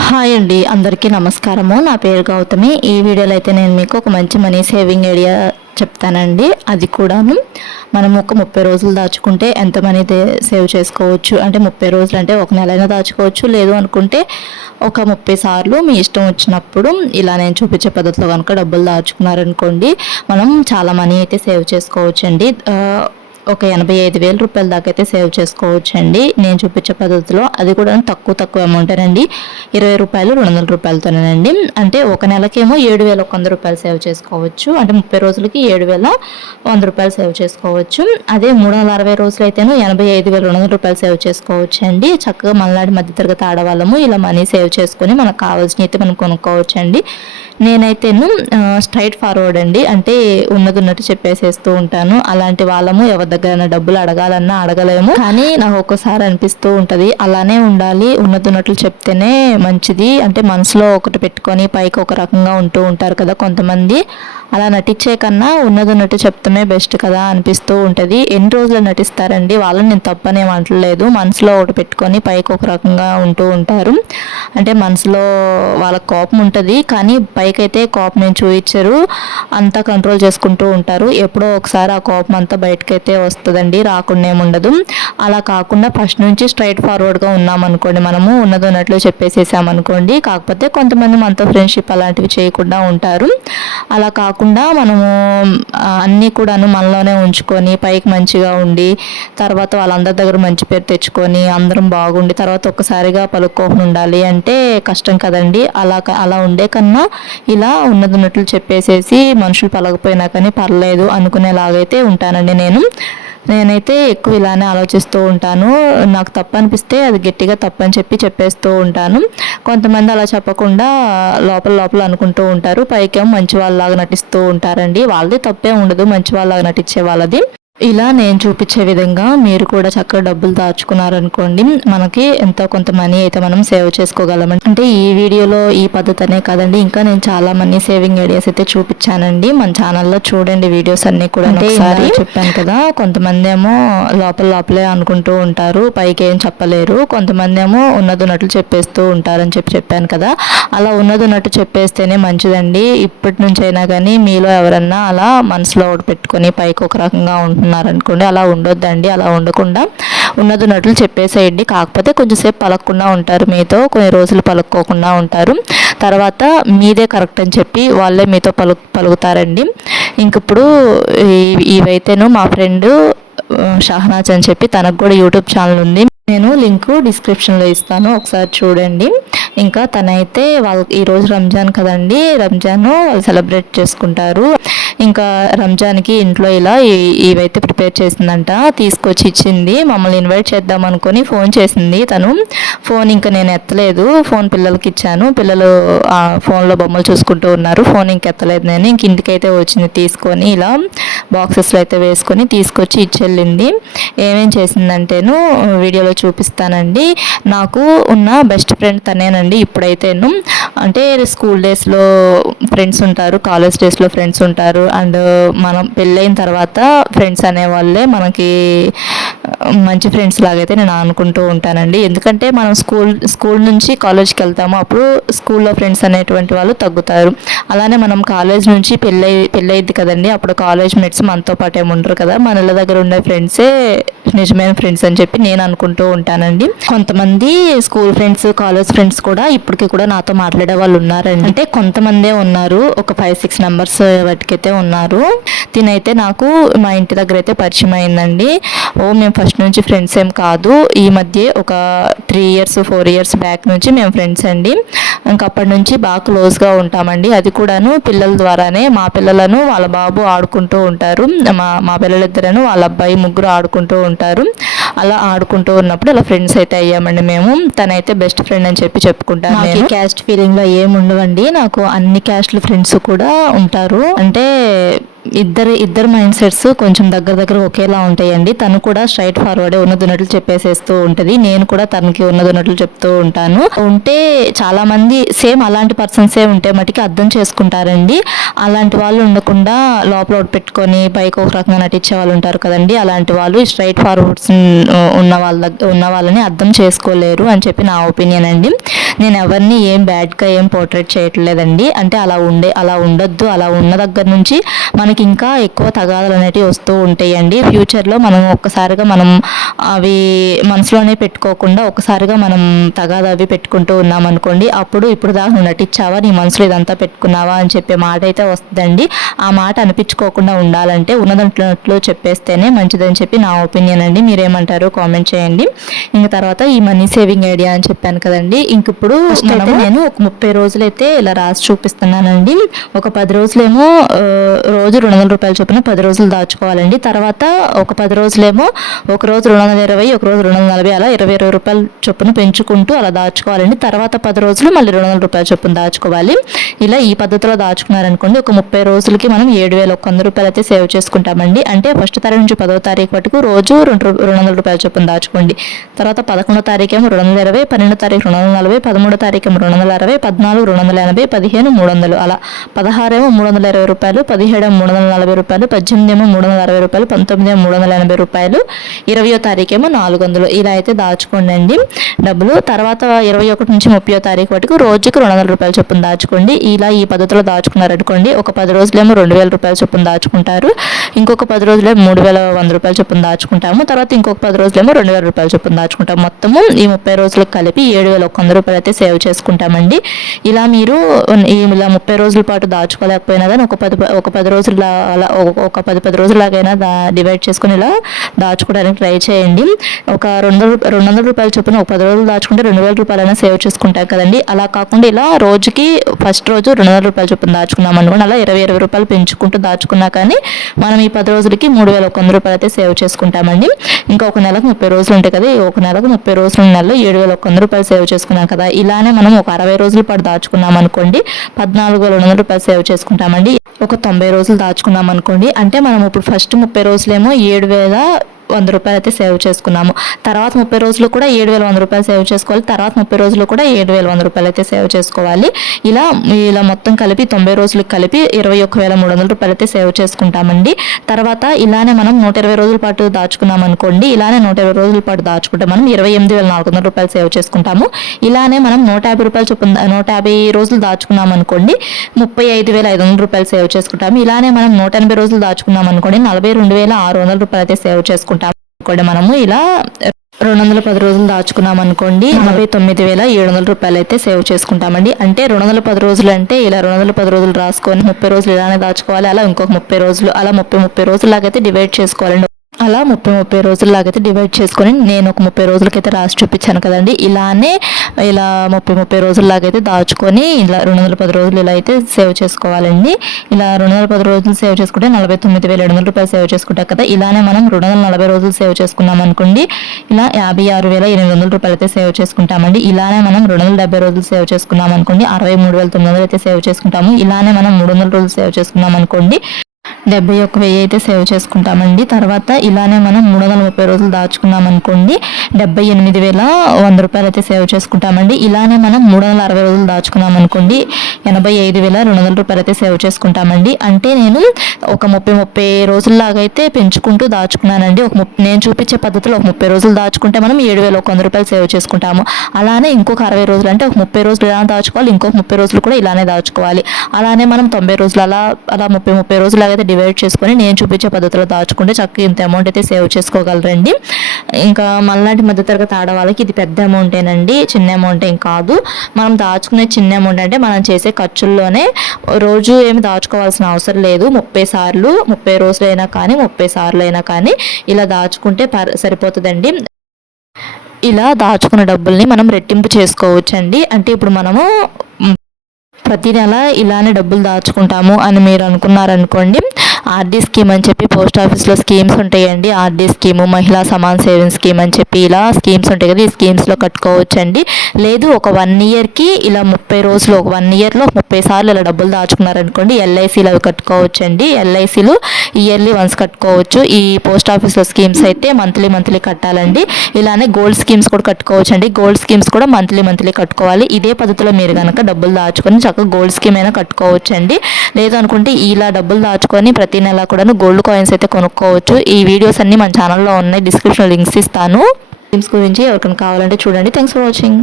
Hi అండి అందరికీ నమస్కారము. నా పేరు గౌతమి. ఈ వీడియోలో అయితే నేను మీకు ఒక మంచి మనీ సేవింగ్ ఐడియా చెప్తానండి. అది కూడాను మనం ఒక ముప్పై రోజులు దాచుకుంటే ఎంత మనీ సేవ్ చేసుకోవచ్చు? అంటే ముప్పై రోజులు అంటే ఒక నెలైనా దాచుకోవచ్చు? లేదు అనుకుంటే ఒక ముప్పై సార్లు మీ ఇష్టం వచ్చినప్పుడు ఇలా నేను చూపించే పద్ధతిలో కనుక డబ్బులు దాచుకున్నారనుకోండి మనం చాలా మనీ అయితే సేవ్ చేసుకోవచ్చు అండి ఒక ఎనభై ఐదు వేల రూపాయల దాకా అయితే సేవ్ చేసుకోవచ్చు అండి నేను చూపించే పద్ధతిలో అది కూడా తక్కువ తక్కువ అమౌంట్ అండి ఇరవై రూపాయలు రెండు వందల రూపాయలతోనేనండి. అంటే ఒక నెలకేమో ఏడు వేల ఒక వంద రూపాయలు సేవ్ చేసుకోవచ్చు. అంటే ముప్పై రోజులకి ఏడు వేల వంద రూపాయలు సేవ్ చేసుకోవచ్చు. అదే మూడు వందల అరవై రోజులు అయితేనో ఎనభై ఐదు వేల రెండు వందల రూపాయలు సేవ్ చేసుకోవచ్చు అండి చక్కగా మలనాడు మధ్యతరగతి ఆడవాళ్ళము ఇలా మనీ సేవ్ చేసుకొని మనకు కావాల్సినవి అయితే మనం కొనుక్కోవచ్చు అండి నేనైతేను స్ట్రైట్ ఫార్వర్డ్ అండి. అంటే ఉన్నది ఉన్నట్టు చెప్పేసేస్తూ ఉంటాను. అలాంటి వాళ్ళము ఎవరి దగ్గర డబ్బులు అడగాలన్నా అడగలేము. కానీ నాకు ఒక్కోసారి అనిపిస్తూ ఉంటది అలానే ఉండాలి ఉన్నతున్నట్లు ఉన్నట్లు చెప్తేనే మంచిది. అంటే మనసులో ఒకటి పెట్టుకొని పైకి ఒక రకంగా ఉంటూ ఉంటారు కదా కొంతమంది. అలా నటించే కన్నా ఉన్నది ఉన్నట్టు చెప్తమే బెస్ట్ కదా అనిపిస్తూ ఉంటుంది. ఎన్ని రోజులు నటిస్తారండి? వాళ్ళని నేను తప్పనే అంటలేదు మనసులో ఒకటి పెట్టుకొని పైకి ఒక రకంగా ఉంటూ ఉంటారు. అంటే మనసులో వాళ్ళకి కోపం ఉంటుంది. కానీ పైకైతే కోపం నేను చూపించరు. అంతా కంట్రోల్ చేసుకుంటూ ఉంటారు. ఎప్పుడో ఒకసారి ఆ కోపం అంతా బయటకైతే వస్తుందండి. రాకుండా ఉండదు. అలా కాకుండా ఫస్ట్ నుంచి స్ట్రైట్ ఫార్వర్డ్గా ఉన్నామనుకోండి మనము ఉన్నది ఉన్నట్లు చెప్పేసేసామనుకోండి కాకపోతే కొంతమంది మనతో ఫ్రెండ్షిప్ అలాంటివి చేయకుండా ఉంటారు. అలా కాకుండా మనము అన్నీ కూడాను మనలోనే ఉంచుకొని పైకి మంచిగా ఉండి తర్వాత వాళ్ళందరి దగ్గర మంచి పేరు తెచ్చుకొని అందరం బాగుండి తర్వాత ఒక్కసారిగా పలుక్కోకుండా ఉండాలి అంటే కష్టం కదండి. అలా క- అలా ఉండే కన్నా ఇలా ఉన్నది ఉన్నట్లు చెప్పేసేసి మనుషులు పలకపోయినా కానీ పర్లేదు అనుకునేలాగైతే ఉంటానండి నేను. నేనైతే ఎక్కువ ఇలానే ఆలోచిస్తూ ఉంటాను. నాకు తప్పు అనిపిస్తే అది గట్టిగా తప్పని చెప్పి చెప్పేస్తూ ఉంటాను. కొంతమంది అలా చెప్పకుండా లోపల లోపల అనుకుంటూ ఉంటారు. పైకేమో మంచి వాళ్ళలాగా నటిస్తూ ఉంటారండి. వాళ్ళది తప్పే ఉండదు. మంచి వాళ్ళలాగా నటించే వాళ్ళది. ఇలా నేను చూపించే విధంగా మీరు కూడా చక్కగా డబ్బులు దాచుకున్నారనుకోండి మనకి ఎంతో కొంత మనీ అయితే మనం సేవ్ చేసుకోగలమండి. అంటే ఈ వీడియోలో ఈ పద్ధతి అనే కాదండి ఇంకా నేను చాలా మనీ సేవింగ్ ఐడియాస్ అయితే చూపించానండి. మన ఛానల్లో చూడండి వీడియోస్ అన్ని కూడా అంటే ఒకసారి చెప్పాను కదా కొంతమంది ఏమో లోపల లోపలే అనుకుంటూ ఉంటారు పైకి ఏం చెప్పలేరు కొంతమంది ఏమో ఉన్నది ఉన్నట్లు చెప్పేస్తూ ఉంటారని చెప్పి చెప్పాను కదా. అలా ఉన్నది ఉన్నట్టు చెప్పేస్తేనే మంచిదండి. ఇప్పటి నుంచి అయినా కానీ మీలో ఎవరన్నా అలా మనసులో ఒకటి పెట్టుకొని పైకి ఒక రకంగా ఉంటున్నారనుకోండి అలా ఉండొద్దండి అలా ఉండకుండా ఉన్నది ఉన్నట్లు చెప్పేసేయండి. కాకపోతే కొంచెంసేపు పలకకుండా ఉంటారు మీతో కొన్ని రోజులు పలుక్కోకుండా ఉంటారు. తర్వాత మీదే కరెక్ట్ అని చెప్పి వాళ్ళే మీతో పలు పలుకుతారండి. ఇంక ఇప్పుడు ఇవైతేను మా ఫ్రెండ్ షహనాజ్ అని చెప్పి తనకు కూడా యూట్యూబ్ ఛానల్ ఉంది. నేను లింక్ డిస్క్రిప్షన్లో ఇస్తాను ఒకసారి చూడండి. ఇంకా తనైతే వాళ్ళ ఈరోజు రంజాన్ కదండి రంజాన్ వాళ్ళు సెలబ్రేట్ చేసుకుంటారు. ఇంకా రంజాన్కి ఇంట్లో ఇలా ఇవైతే ప్రిపేర్ చేసిందంట తీసుకొచ్చి ఇచ్చింది. మమ్మల్ని ఇన్వైట్ చేద్దాం అనుకొని ఫోన్ చేసింది తను. ఫోన్ ఇంకా నేను ఎత్తలేదు ఫోన్ పిల్లలకి ఇచ్చాను. పిల్లలు ఫోన్లో బొమ్మలు చూసుకుంటూ ఉన్నారు. ఫోన్ ఇంక ఎత్తలేదు నేను. ఇంక ఇంటికైతే వచ్చింది తీసుకొని ఇలా బాక్సెస్లో అయితే వేసుకొని తీసుకొచ్చి ఇచ్చెళ్ళింది. ఏమేం చేసిందంటేను వీడియోలో చూపిస్తానండి. నాకు ఉన్న బెస్ట్ ఫ్రెండ్ తనేనండి ఇప్పుడైతేను. అంటే స్కూల్ డేస్లో ఫ్రెండ్స్ ఉంటారు కాలేజ్ డేస్లో ఫ్రెండ్స్ ఉంటారు. అండ్ మనం పెళ్ళైన తర్వాత ఫ్రెండ్స్ అనేవాళ్ళే మనకి మంచి ఫ్రెండ్స్ లాగైతే నేను అనుకుంటూ ఉంటానండి. ఎందుకంటే మనం స్కూల్ స్కూల్ నుంచి కాలేజ్కి వెళ్తాము అప్పుడు స్కూల్లో ఫ్రెండ్స్ అనేటువంటి వాళ్ళు తగ్గుతారు. అలానే మనం కాలేజ్ నుంచి పెళ్ళై పెళ్ళైద్ది కదండి. అప్పుడు కాలేజ్ మేట్స్ మనతో పాటు ఏమి ఉండరు కదా. మన ఇళ్ళ దగ్గర ఉండే ఫ్రెండ్సే నిజమైన ఫ్రెండ్స్ అని చెప్పి నేను అనుకుంటూ ఉంటానండి. కొంతమంది స్కూల్ ఫ్రెండ్స్ కాలేజ్ ఫ్రెండ్స్ కూడా ఇప్పటికి కూడా నాతో మాట్లాడే వాళ్ళు ఉన్నారండి. అంటే కొంతమందే ఉన్నారు. ఒక ఫైవ్ సిక్స్ మెంబర్స్ వాటికైతే ఉన్నారు. తినైతే నాకు మా ఇంటి దగ్గర అయితే పరిచయం అయిందండి. ఓ మేము ఫస్ట్ నుంచి ఫ్రెండ్స్ ఏం కాదు. ఈ మధ్య ఒక three years four years back నుంచి మేము ఫ్రెండ్స్ అండి. ఇంకా అప్పటి నుంచి బాగా క్లోజ్గా ఉంటామండి. అది కూడాను పిల్లల ద్వారానే మా పిల్లలను వాళ్ళ బాబు ఆడుకుంటూ ఉంటారు. మా మా పిల్లలిద్దరను వాళ్ళ అబ్బాయి ముగ్గురు ఆడుకుంటూ ఉంటారు. అలా ఆడుకుంటూ ఉన్నప్పుడు అలా ఫ్రెండ్స్ అయితే అయ్యామండి మేము. తనైతే బెస్ట్ ఫ్రెండ్ అని చెప్పి చెప్పుకుంటాను నాకు క్యాస్ట్ ఫీలింగ్లో ఏమి ఉండవండి. నాకు అన్ని క్యాస్ట్ల ఫ్రెండ్స్ కూడా ఉంటారు. అంటే ఇద్దరు ఇద్దరు మైండ్ సెట్స్ కొంచెం దగ్గర దగ్గర ఒకేలా ఉంటాయండి. తను కూడా స్ట్రైట్ ఫార్వర్డ్ ఉన్నదున్నట్లు చెప్పేసేస్తూ ఉంటుంది. నేను కూడా తనకి ఉన్నదున్నట్లు చెప్తూ ఉంటాను. ఉంటే చాలా మంది సేమ్ అలాంటి పర్సన్సే ఉంటే మటుకి అర్థం చేసుకుంటారండి. అలాంటి వాళ్ళు ఉండకుండా లోపల పెట్టుకొని పైకి ఒక రకంగా నటించే వాళ్ళు ఉంటారు కదండి. అలాంటి వాళ్ళు స్ట్రైట్ ఫార్వర్డ్స్ ఉన్న వాళ్ళ ఉన్న వాళ్ళని అర్థం చేసుకోలేరు అని చెప్పి నా ఒపీనియన్ అండి. నేను ఎవరిని ఏం బ్యాడ్గా ఏం పోర్ట్రేట్ చేయట్లేదండి. అంటే అలా ఉండే అలా ఉండొద్దు అలా ఉన్న దగ్గర నుంచి మనకి ఇంకా ఎక్కువ తగాదాలు అనేటివి వస్తూ ఉంటాయండి. ఫ్యూచర్లో మనం ఒక్కసారిగా మనం అవి మనసులోనే పెట్టుకోకుండా ఒకసారిగా మనం తగాద అవి పెట్టుకుంటూ ఉన్నాం అనుకోండి అప్పుడు ఇప్పుడు దాకా నటించావా నీ మనసులో ఇదంతా పెట్టుకున్నావా అని చెప్పే మాట అయితే వస్తుందండి. ఆ మాట అనిపించుకోకుండా ఉండాలంటే ఉన్నదంట్లో చెప్పేస్తేనే మంచిదని చెప్పి నా ఒపీనియన్ అండి. మీరేమంటారు? కామెంట్ చేయండి. ఇంక తర్వాత ఈ మనీ సేవింగ్ ఐడియా అని చెప్పాను కదండి. ఇంక ఇప్పుడు అయితే నేను ఒక ముప్పై రోజులైతే ఇలా రాసి చూపిస్తున్నానండి. ఒక పది రోజులేమో రోజు రెండు వందల రూపాయల చొప్పున పది రోజులు దాచుకోవాలండి. తర్వాత ఒక పది రోజులేమో ఒక రోజు రెండు వందల ఇరవై ఒక రోజు రెండు వందల నలభై అలా ఇరవై ఇరవై రూపాయల చొప్పున పెంచుకుంటూ అలా దాచుకోవాలండి. తర్వాత పది రోజులు మళ్ళీ రెండు వందల రూపాయల చొప్పున దాచుకోవాలి. ఇలా ఈ పద్ధతిలో దాచుకున్నారనుకోండి ఒక ముప్పై రోజులకి మనం ఏడు వేల ఒక వంద రూపాయలు అయితే సేవ్ చేసుకుంటామండి. అంటే ఫస్ట్ తారీఖు నుంచి పదో తారీఖు వరకు రోజు రెండు రెండు వందల రూపాయల చొప్పున దాచుకోండి. తర్వాత పదకొండో తారీఖు ఏమో రెండు వందల ఇరవై పన్నెండో తారీఖు రెండు వందల నలభై పదమూడో తారీఖు ఏమో రెండు వందల అరవై పద్నాలుగు రెండు వందల ఎనభై పదిహేను మూడు వందలు అలా పదహారేమో మూడు వందల ఇరవై రూపాయలు పదిహేడు మూడు వందల నలభై రూపాయలు పద్దెనిమిది ఏమో మూడు వందల అరవై రూపాయలు పంతొమ్మిది ఏమో మూడు వందల ఎనభై రూపాయలు ఇరవయో తారీఖు ఏమో నాలుగు వందలు ఇలా అయితే దాచుకోండి అండి డబ్బులు తర్వాత ఇరవై ఒకటి నుంచి ముప్పై తారీఖు వరకు రోజుకి రెండు వందల రూపాయల చొప్పున దాచుకోండి. ఇలా ఈ పద్ధతిలో దాచుకున్నారనుకోండి ఒక పది రోజులేమో రెండు వేల రూపాయల చొప్పున దాచుకుంటారు. ఇంకొక పది రోజులేమో మూడు వేల వంద రూపాయల చొప్పున దాచుకుంటాము. తర్వాత ఇంకొక పది రోజులేమో రెండు వేల రూపాయలు చొప్పున దాచుకుంటాం. మొత్తము ఈ ముప్పై రోజులకు కలిపి ఏడు వేల ఒక వంద రూపాయలు అయితే సేవ్ చేసుకుంటామండి. ఇలా మీరు ఇలా ముప్పై రోజుల పాటు దాచుకోలేకపోయినా కానీ ఒక పది ఒక పది రోజుల అలా ఒక- పది పది రోజులాగైనా దా డివైడ్ చేసుకుని ఇలా దాచుకోవడానికి ట్రై చేయండి. ఒక రెండు రెండు వందల రూపాయల చొప్పున ఒక పది రోజులు దాచుకుంటే రెండు వేల రూపాయలైనా సేవ్ చేసుకుంటాం కదండి. అలా కాకుండా ఇలా రోజుకి ఫస్ట్ రోజు రెండు వందల రూపాయల చొప్పున దాచుకున్నాం అనుకోండి అలా ఇరవై ఇరవై రూపాయలు పెంచుకుంటూ దాచుకున్నా కానీ మనం ఈ పది రోజులకి మూడు వేల ఒక వంద రూపాయలు అయితే సేవ్ చేసుకుంటామండి. ఇంకా ఒక నెలకు ముప్పై రోజులు ఉంటాయి కదా ఈ ఒక నెలకు ముప్పై రోజులు నెలలో ఏడు వేల ఒక వంద రూపాయలు సేవ్ చేసుకున్నాం కదా. ఇలానే మనం ఒక అరవై రోజుల పాటు దాచుకున్నాం అనుకోండి పద్నాలుగు వేల రెండు వందల రూపాయలు సేవ్ చేసుకుంటామండి. ఒక తొంభై రోజులు దాచుకున్నాం అనుకోండి అంటే మనం ఇప్పుడు ఫస్ట్ ముప్పై రోజులేమో ఏడు వేల వంద రూపాయలు అయితే సేవ్ చేసుకున్నాము. తర్వాత ముప్పై రోజులు కూడా ఏడు వేల వంద రూపాయలు సేవ్ చేసుకోవాలి. తర్వాత ముప్పై రోజులు కూడా ఏడు వేల వంద రూపాయలు అయితే సేవ్ చేసుకోవాలి. ఇలా ఇలా మొత్తం కలిపి తొంభై రోజులకు కలిపి ఇరవై ఒక్క వేల మూడు వందల రూపాయలు అయితే సేవ్ చేసుకుంటామండి. తర్వాత ఇలానే మనం నూట ఇరవై రోజుల పాటు దాచుకున్నాం అనుకోండి. ఇలానే నూట ఇరవై రోజుల పాటు దాచుకుంటే మనం ఇరవై ఎనిమిది వేల నాలుగు వందల రూపాయలు సేవ్ చేసుకుంటాము. ఇలానే మనం నూట యాభై రూపాయలు చొప్పున నూట యాభై రోజులు దాచుకున్నాం అనుకోండి ముప్పై ఐదు వేల ఐదు వందల రూపాయలు సేవ్ చేసుకుంటాము. ఇలానే మనం నూట ఎనభై రోజులు దాచుకున్నాం అనుకోండి నలభై రెండు వేల ఆరు వందల రూపాయలు అయితే సేవ్ చేసుకుంటాం కూడా మనము ఇలా రెండు వందల పది రోజులు దాచుకున్నాం అనుకోండి నలభై తొమ్మిది వేల ఏడు వందల రూపాయలు అయితే సేవ్ చేసుకుంటామండి. అంటే రెండు వందల పది రోజులు అంటే ఇలా రెండు వందల పది రోజులు రాసుకొని ముప్పై రోజులు ఇలానే దాచుకోవాలి అలా ఇంకొక ముప్పై రోజులు అలా ముప్పై ముప్పై రోజులు లాగైతే డివైడ్ చేసుకోవాలండి. అలా ముప్పై ముప్పై రోజుల్లాగైతే డివైడ్ చేసుకొని నేను ఒక ముప్పై రోజులకైతే రాసి చూపించాను కదండి. ఇలానే ఇలా ముప్పై ముప్పై రోజుల్లాగైతే దాచుకొని ఇలా రెండు వందల పది రోజులు ఇలా అయితే సేవ్ చేసుకోవాలండి. ఇలా రెండు వందల పది రోజులు సేవ్ చేసుకుంటే నలభై తొమ్మిది వేల ఏడు వందల రూపాయలు సేవ్ చేసుకుంటాం కదా. ఇలానే మనం రెండు వందల నలభై రోజులు సేవ్ చేసుకున్నాం అనుకోండి ఇలా యాభై ఆరు వేల ఎనిమిది వందల రూపాయలు అయితే సేవ్ చేసుకుంటామండి. ఇలానే మనం రెండు వందల డెబ్బై రోజులు సేవ్ చేసుకున్నాం అనుకోండి అరవై మూడు వేల తొమ్మిది వందలు అయితే సేవ్ చేసుకుంటాము. ఇలానే మనం మూడు వందల రోజులు సేవ్ చేసుకున్నాం అనుకోండి డెబ్బై ఒక్క వెయ్యి అయితే సేవ్ చేసుకుంటామండి. తర్వాత ఇలానే మనం మూడు వందల ముప్పై రోజులు దాచుకున్నాం అనుకోండి డెబ్బై ఎనిమిది వేల వంద రూపాయలు అయితే సేవ్ చేసుకుంటామండి. ఇలానే మనం మూడు వందల అరవై రోజులు దాచుకున్నాం అనుకోండి ఎనభై ఐదు వేల రెండు వందల రూపాయలు అయితే సేవ్ చేసుకుంటామండి. అంటే నేను ఒక ముప్పై ముప్పై రోజుల్లాగా అయితే పెంచుకుంటూ దాచుకున్నానండి. ఒక నేను చూపించే పద్ధతిలో ఒక ముప్పై రోజులు దాచుకుంటే మనం ఏడు వేల ఒక వంద రూపాయలు సేవ్ చేసుకుంటాము. అలానే ఇంకొక అరవై రోజులు అంటే ఒక ముప్పై రోజులు ఇలా దాచుకోవాలి ఇంకొక ముప్పై రోజులు కూడా ఇలానే దాచుకోవాలి. అలానే మనం తొంభై రోజులు అలా అలా ముప్పై ముప్పై రోజులు అయితే డివైడ్ చేసుకొని నేను చూపించే పద్ధతిలో దాచుకుంటే చక్కగా ఇంత అమౌంట్ అయితే సేవ్ చేసుకోగలరండి. ఇంకా మళ్ళాంటి మధ్యతరగతి ఆడవాళ్ళకి ఇది పెద్ద అమౌంటేనండి చిన్న అమౌంట్ ఏం కాదు. మనం దాచుకునే చిన్న అమౌంట్ అంటే మనం చేసే ఖర్చుల్లోనే రోజు ఏమి దాచుకోవాల్సిన అవసరం లేదు. ముప్పై సార్లు ముప్పై రోజులైనా కానీ ముప్పై సార్లు అయినా కానీ ఇలా దాచుకుంటే పర్ సరిపోతుందండి. ఇలా దాచుకున్న డబ్బుల్ని మనం రెట్టింపు చేసుకోవచ్చండి. అంటే ఇప్పుడు మనము ప్రతి నెల ఇలానే డబ్బులు దాచుకుంటాము అని మీరు అనుకున్నారనుకోండి ఆర్డీ స్కీమ్ అని చెప్పి పోస్ట్ ఆఫీస్లో స్కీమ్స్ ఉంటాయండి. ఆర్డీ స్కీము మహిళా సమాన్ సేవింగ్ స్కీమ్ అని చెప్పి ఇలా స్కీమ్స్ ఉంటాయి కదా ఈ స్కీమ్స్లో కట్టుకోవచ్చండి. లేదు ఒక వన్ ఇయర్కి ఇలా ముప్పై రోజులు ఒక వన్ ఇయర్లో ముప్పై సార్లు ఇలా డబ్బులు దాచుకున్నారనుకోండి ఎల్ఐసీలు అవి కట్టుకోవచ్చండి. ఎల్ఐసీలు ఇయర్లీ వన్స్ కట్టుకోవచ్చు. ఈ పోస్ట్ ఆఫీస్లో స్కీమ్స్ అయితే మంత్లీ మంత్లీ కట్టాలండి. ఇలానే గోల్డ్ స్కీమ్స్ కూడా కట్టుకోవచ్చు అండి గోల్డ్ స్కీమ్స్ కూడా మంత్లీ మంత్లీ కట్టుకోవాలి. ఇదే పద్ధతిలో మీరు కనుక డబ్బులు దాచుకొని చక్కగా గోల్డ్ స్కీమ్ అయినా కట్టుకోవచ్చు అండి లేదు అనుకుంటే ఇలా డబ్బులు దాచుకొని ప్రతి నెల కూడా గోల్డ్ కాయిన్స్ అయితే కొనుక్కోవచ్చు. ఈ వీడియోస్ అన్ని మన ఛానల్లో ఉన్నాయి. డిస్క్రిప్షన్ లింక్స్ ఇస్తాను. స్కీమ్స్ గురించి ఎవరికైనా కావాలంటే చూడండి. Thanks for watching